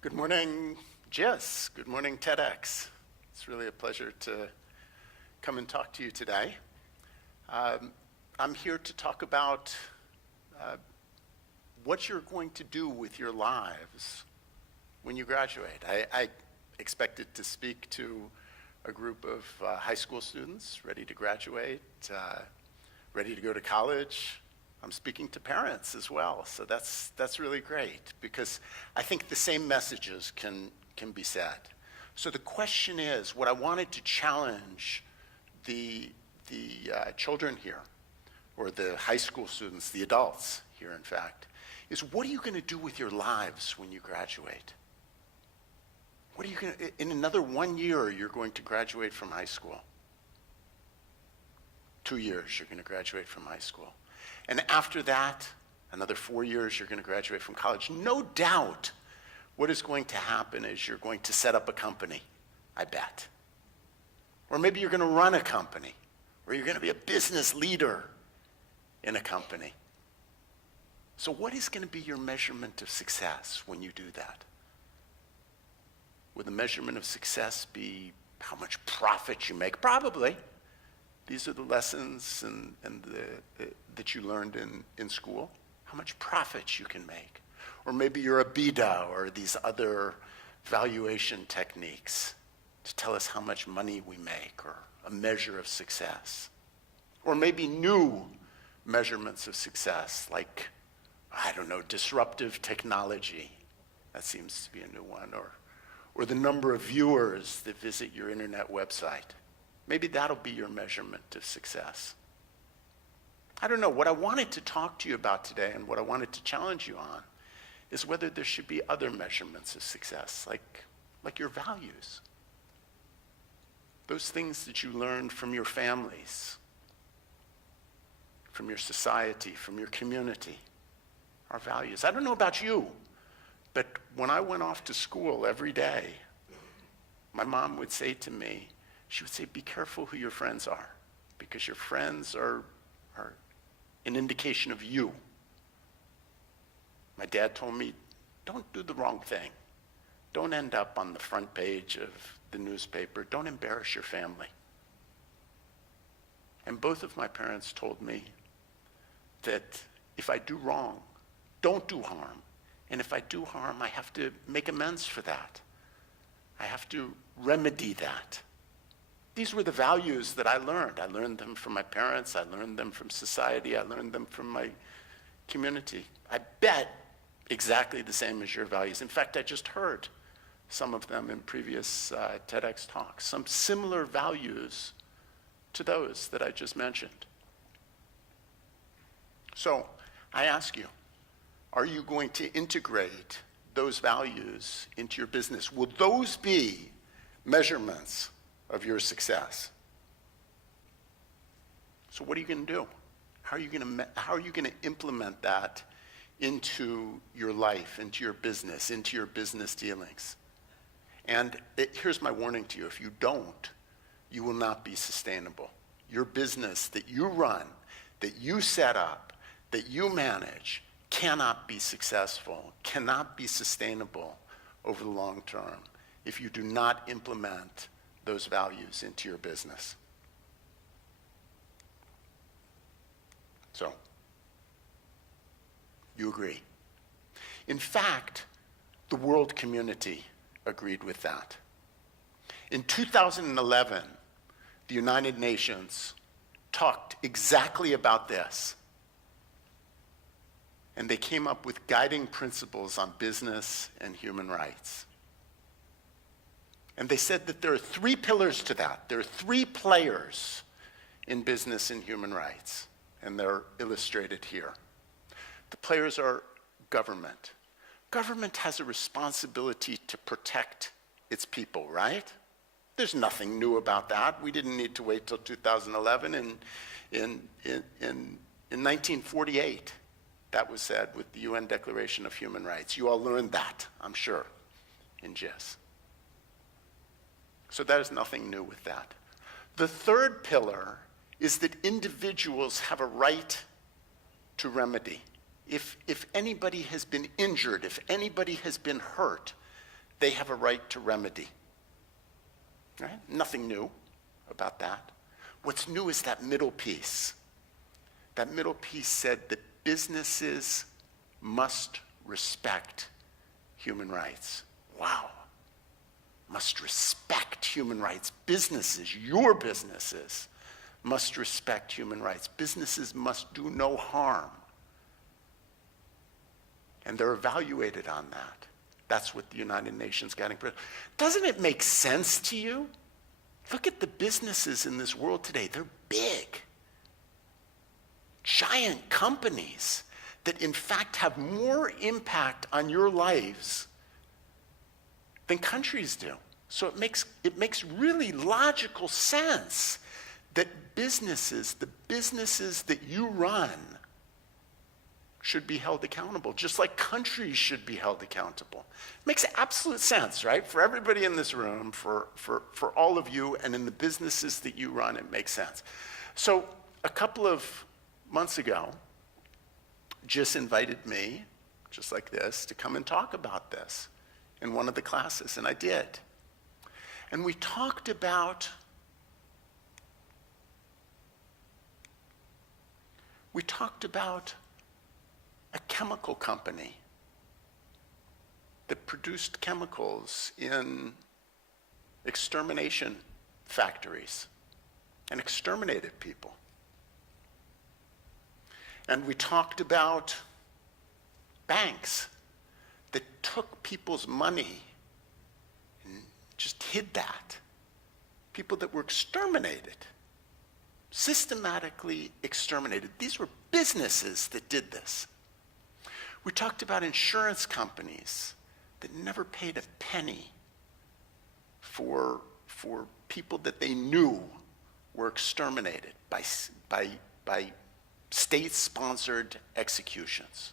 Good morning, JIS. Good morning, TEDx. It's really a pleasure to come and talk to you today. I'm here to talk about what you're going to do with your lives when you graduate. I expected to speak to a group of high school students ready to graduate, ready to go to college. I'm speaking to parents as well, so that's really great because I think the same messages can be said. So the question is, what I wanted to challenge the children here, or the high school students, the adults here in fact, is what are you going to do with your lives when you graduate? What are you going to, in another 1 year you're going to graduate from high school. 2 years you're going to graduate from high school. And after that, another 4 years, you're going to graduate from college. No doubt what is going to happen is you're going to set up a company, I bet. Or maybe you're going to run a company, or you're going to be a business leader in a company. So what is going to be your measurement of success when you do that? Will the measurement of success be how much profit you make? Probably. These are the lessons that you learned in school, how much profit you can make. Or maybe you're a BIDA or these other valuation techniques to tell us how much money we make or a measure of success. Or maybe new measurements of success like, I don't know, disruptive technology. That seems to be a new one. Or the number of viewers that visit your internet website. Maybe that'll be your measurement of success. I don't know. What I wanted to talk to you about today and what I wanted to challenge you on is whether there should be other measurements of success, like your values. Those things that you learned from your families, from your society, from your community, our values. I don't know about you, but when I went off to school every day, my mom would say to me, she would say, be careful who your friends are, because your friends are an indication of you. My dad told me, don't do the wrong thing. Don't end up on the front page of the newspaper. Don't embarrass your family. And both of my parents told me that if I do wrong, don't do harm. And if I do harm, I have to make amends for that. I have to remedy that. These were the values that I learned. I learned them from my parents. I learned them from society. I learned them from my community. I bet exactly the same as your values. In fact, I just heard some of them in previous TEDx talks, some similar values to those that I just mentioned. So I ask you, are you going to integrate those values into your business? Will those be measurements of your success? So what are you going to do? How are you going to implement that into your life, into your business dealings? And here's my warning to you. If you don't, you will not be sustainable. Your business that you run, that you set up, that you manage, cannot be successful, cannot be sustainable over the long term if you do not implement those values into your business. So, you agree. In fact, the world community agreed with that. In 2011, the United Nations talked exactly about this. And they came up with guiding principles on business and human rights. And they said that there are 3 pillars to that. There are 3 players in business and human rights, and they're illustrated here. The players are government. Government has a responsibility to protect its people, right? There's nothing new about that. We didn't need to wait till 2011. In 1948, that was said with the UN Declaration of Human Rights. You all learned that, I'm sure, in JIS. So there is nothing new with that. The third pillar is that individuals have a right to remedy. If anybody has been injured, if anybody has been hurt, they have a right to remedy. Right? Nothing new about that. What's new is that middle piece. That middle piece said that businesses must respect human rights. Wow. Must respect human rights. Businesses, your businesses, must respect human rights. Businesses must do no harm. And they're evaluated on that. That's what the United Nations Guiding Principles. Doesn't it make sense to you? Look at the businesses in this world today. They're big. Giant companies that in fact have more impact on your lives than countries do. So it makes really logical sense that businesses, the businesses that you run, should be held accountable, just like countries should be held accountable. Makes absolute sense, right? For everybody in this room, for all of you, and in the businesses that you run, it makes sense. So a couple of months ago, JIS invited me, just like this, to come and talk about this in one of the classes, and I did. And we talked about a chemical company that produced chemicals in extermination factories and exterminated people. And we talked about banks that took people's money and just hid that. People that were exterminated, systematically exterminated. These were businesses that did this. We talked about insurance companies that never paid a penny for people that they knew were exterminated by state-sponsored executions.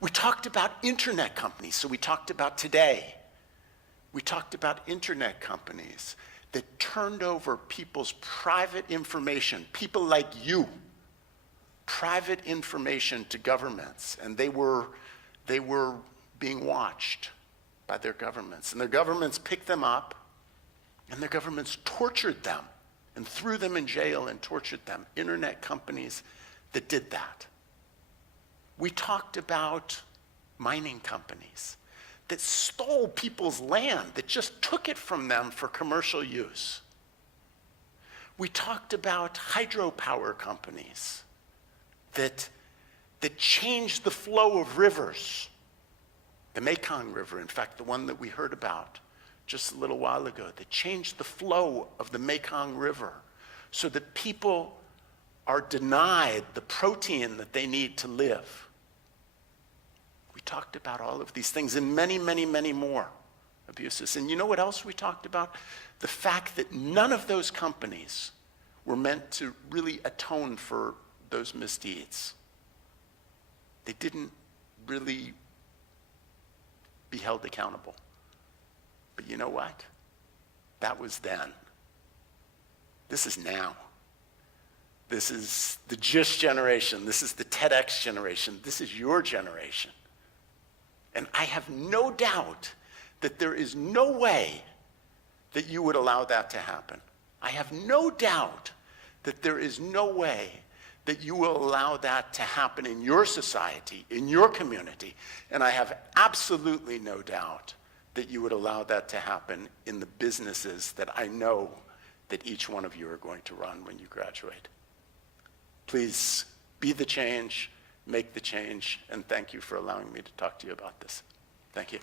We talked about internet companies, so we talked about today. We talked about internet companies that turned over people's private information, people like you, private information to governments, and they were being watched by their governments. And their governments picked them up, and their governments tortured them and threw them in jail and tortured them. Internet companies that did that. We talked about mining companies that stole people's land, that just took it from them for commercial use. We talked about hydropower companies that changed the flow of rivers. The Mekong River, in fact, the one that we heard about just a little while ago, that changed the flow of the Mekong River so that people are denied the protein that they need to live. We talked about all of these things and many, many, many more abuses. And you know what else we talked about? The fact that none of those companies were meant to really atone for those misdeeds. They didn't really be held accountable. But you know what? That was then. This is now. This is the JIS generation. This is the TEDx generation. This is your generation. And I have no doubt that there is no way that you would allow that to happen. I have no doubt that there is no way that you will allow that to happen in your society, in your community. And I have absolutely no doubt that you would allow that to happen in the businesses that I know that each one of you are going to run when you graduate. Please be the change, make the change, and thank you for allowing me to talk to you about this. Thank you.